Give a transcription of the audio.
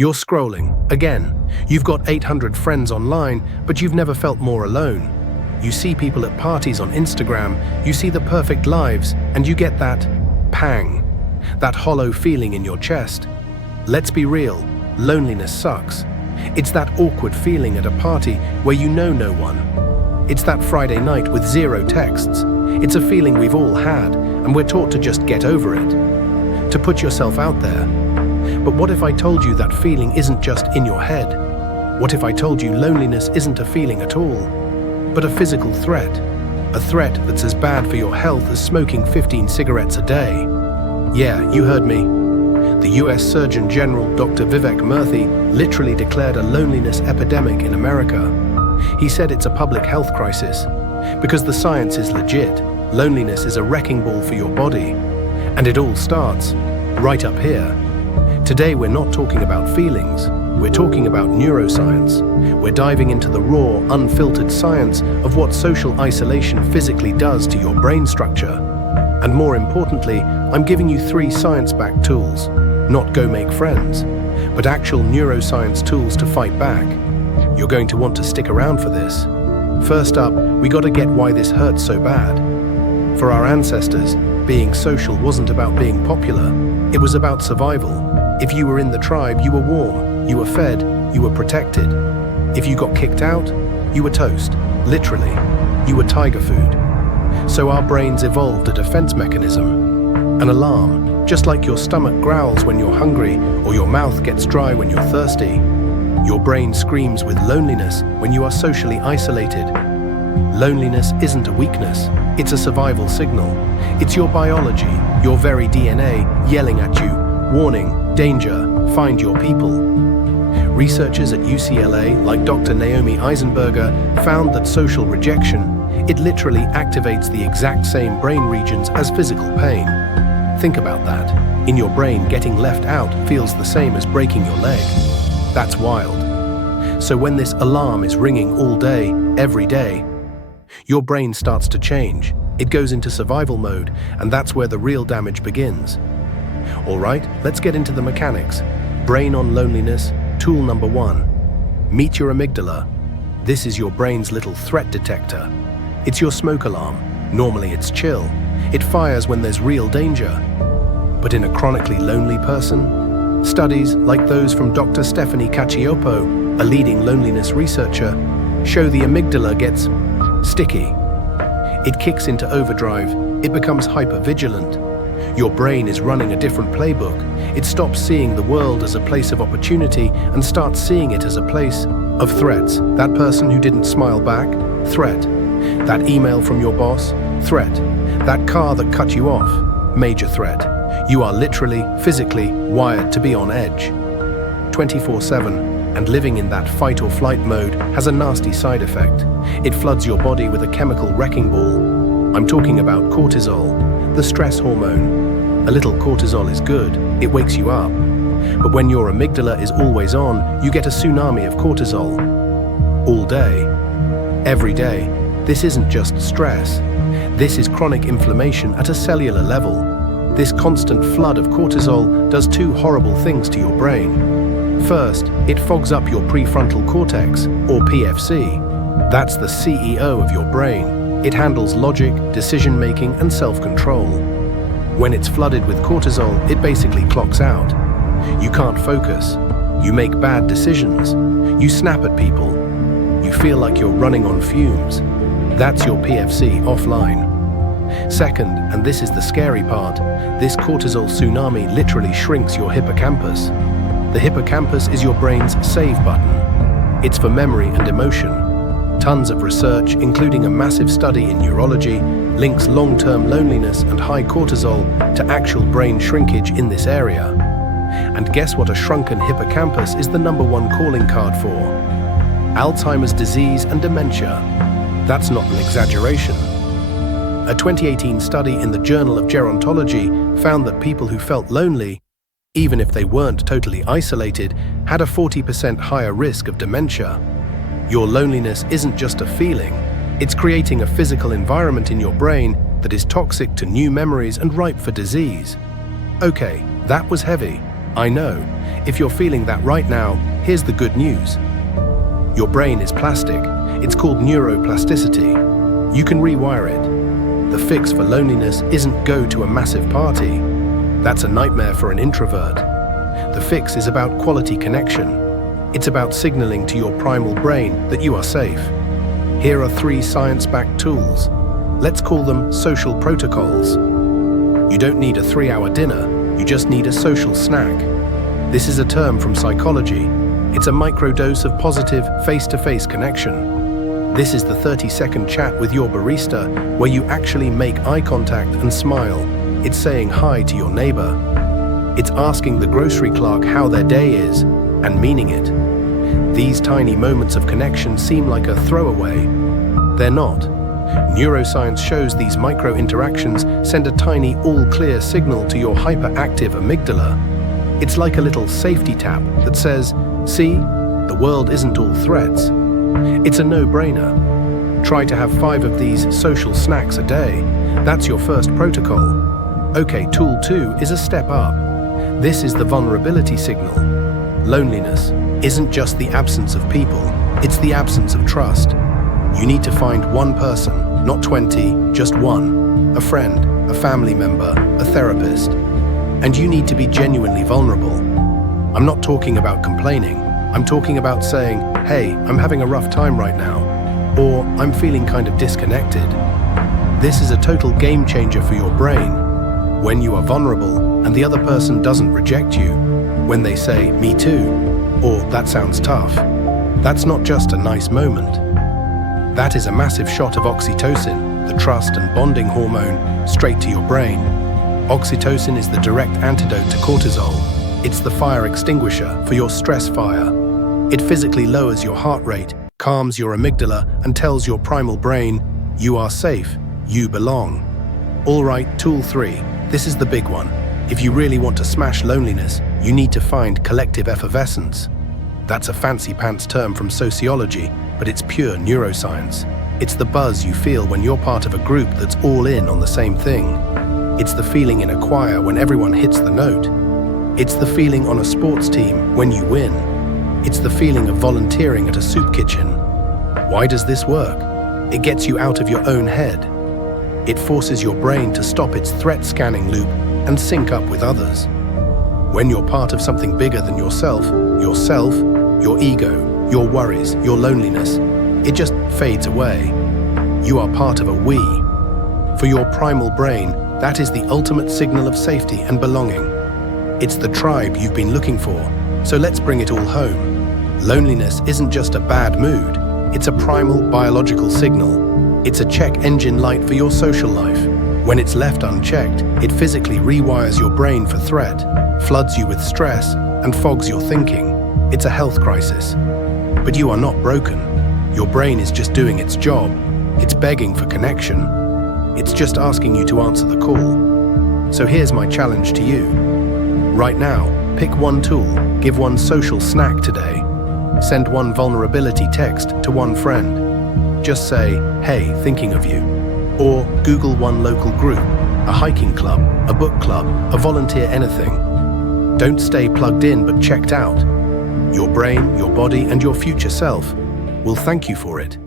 You're scrolling. Again, you've got 800 friends online, but you've never felt more alone. You see people at parties on Instagram, you see the perfect lives, and you get that pang, that hollow feeling in your chest. Let's be real, loneliness sucks. It's that awkward feeling at a party where you know no one. It's that Friday night with 0 texts. It's a feeling we've all had, and we're taught to just get over it, to put yourself out there. But what if I told you that feeling isn't just in your head? What if I told you loneliness isn't a feeling at all, but a physical threat? A threat that's as bad for your health as smoking 15 cigarettes a day. Yeah, you heard me. The US Surgeon General Dr. Vivek Murthy literally declared a loneliness epidemic in America. He said it's a public health crisis because the science is legit. Loneliness is a wrecking ball for your body. And it all starts right up here. Today we're not talking about feelings, we're talking about neuroscience. We're diving into the raw, unfiltered science of what social isolation physically does to your brain structure. And more importantly, I'm giving you 3 science-backed tools, not go make friends, but actual neuroscience tools to fight back. You're going to want to stick around for this. First up, we gotta get why this hurts so bad. For our ancestors, being social wasn't about being popular, it was about survival. If you were in the tribe, you were warm, you were fed, you were protected. If you got kicked out, you were toast, literally. You were tiger food. So our brains evolved a defense mechanism, an alarm, just like your stomach growls when you're hungry or your mouth gets dry when you're thirsty. Your brain screams with loneliness when you are socially isolated. Loneliness isn't a weakness, it's a survival signal. It's your biology, your very DNA, yelling at you, warning, danger, find your people. Researchers at UCLA, like Dr. Naomi Eisenberger, found that social rejection, it literally activates the exact same brain regions as physical pain. Think about that. In your brain, getting left out feels the same as breaking your leg. That's wild. So when this alarm is ringing all day, every day, your brain starts to change. It goes into survival mode, and that's where the real damage begins. All right, let's get into the mechanics. Brain on loneliness, tool number 1. Meet your amygdala. This is your brain's little threat detector. It's your smoke alarm. Normally it's chill. It fires when there's real danger. But in a chronically lonely person, studies like those from Dr. Stephanie Cacioppo, a leading loneliness researcher, show the amygdala gets sticky. It kicks into overdrive. It becomes hypervigilant. Your brain is running a different playbook. It stops seeing the world as a place of opportunity and starts seeing it as a place of threats. That person who didn't smile back, threat. That email from your boss, threat. That car that cut you off, major threat. You are literally, physically wired to be on edge. 24/7, and living in that fight or flight mode has a nasty side effect. It floods your body with a chemical wrecking ball. I'm talking about cortisol, the stress hormone. A little cortisol is good, it wakes you up. But when your amygdala is always on, you get a tsunami of cortisol. All day, every day. This isn't just stress. This is chronic inflammation at a cellular level. This constant flood of cortisol does 2 horrible things to your brain. First, it fogs up your prefrontal cortex, or PFC. That's the CEO of your brain. It handles logic, decision-making, and self-control. When it's flooded with cortisol, it basically clocks out. You can't focus. You make bad decisions. You snap at people. You feel like you're running on fumes. That's your PFC offline. Second, and this is the scary part, this cortisol tsunami literally shrinks your hippocampus. The hippocampus is your brain's save button. It's for memory and emotion. Tons of research, including a massive study in neurology, links long-term loneliness and high cortisol to actual brain shrinkage in this area. And guess what a shrunken hippocampus is the #1 calling card for? Alzheimer's disease and dementia. That's not an exaggeration. A 2018 study in the Journal of Gerontology found that people who felt lonely, even if they weren't totally isolated, had a 40% higher risk of dementia. Your loneliness isn't just a feeling, it's creating a physical environment in your brain that is toxic to new memories and ripe for disease. Okay, that was heavy. I know. If you're feeling that right now, here's the good news. Your brain is plastic. It's called neuroplasticity. You can rewire it. The fix for loneliness isn't go to a massive party. That's a nightmare for an introvert. The fix is about quality connection. It's about signaling to your primal brain that you are safe. Here are 3 science-backed tools. Let's call them social protocols. You don't need a 3-hour dinner, you just need a social snack. This is a term from psychology. It's a microdose of positive, face-to-face connection. This is the 30-second chat with your barista where you actually make eye contact and smile. It's saying hi to your neighbor. It's asking the grocery clerk how their day is and meaning it. These tiny moments of connection seem like a throwaway. They're not. Neuroscience shows these micro-interactions send a tiny all-clear signal to your hyperactive amygdala. It's like a little safety tap that says, see, the world isn't all threats. It's a no-brainer. Try to have 5 of these social snacks a day. That's your first protocol. Okay, tool 2 is a step up. This is the vulnerability signal. Loneliness isn't just the absence of people, it's the absence of trust. You need to find one person, not 20, just one. A friend, a family member, a therapist. And you need to be genuinely vulnerable. I'm not talking about complaining. I'm talking about saying, hey, I'm having a rough time right now. Or, I'm feeling kind of disconnected. This is a total game changer for your brain. When you are vulnerable and the other person doesn't reject you, when they say, me too, or that sounds tough, that's not just a nice moment. That is a massive shot of oxytocin, the trust and bonding hormone, straight to your brain. Oxytocin is the direct antidote to cortisol. It's the fire extinguisher for your stress fire. It physically lowers your heart rate, calms your amygdala, and tells your primal brain, you are safe, you belong. All right, tool 3. This is the big one. If you really want to smash loneliness, you need to find collective effervescence. That's a fancy pants term from sociology, but it's pure neuroscience. It's the buzz you feel when you're part of a group that's all in on the same thing. It's the feeling in a choir when everyone hits the note. It's the feeling on a sports team when you win. It's the feeling of volunteering at a soup kitchen. Why does this work? It gets you out of your own head. It forces your brain to stop its threat scanning loop and sync up with others. When you're part of something bigger than yourself, your ego, your worries, your loneliness, it just fades away. You are part of a we. For your primal brain, that is the ultimate signal of safety and belonging. It's the tribe you've been looking for, so let's bring it all home. Loneliness isn't just a bad mood, it's a primal biological signal. It's a check engine light for your social life. When it's left unchecked, it physically rewires your brain for threat, floods you with stress, and fogs your thinking. It's a health crisis. But you are not broken. Your brain is just doing its job. It's begging for connection. It's just asking you to answer the call. So here's my challenge to you. Right now, pick one tool, give one social snack today. Send one vulnerability text to one friend. Just say, hey, thinking of you. Or Google one local group, a hiking club, a book club, a volunteer anything. Don't stay plugged in but checked out. Your brain, your body, and your future self will thank you for it.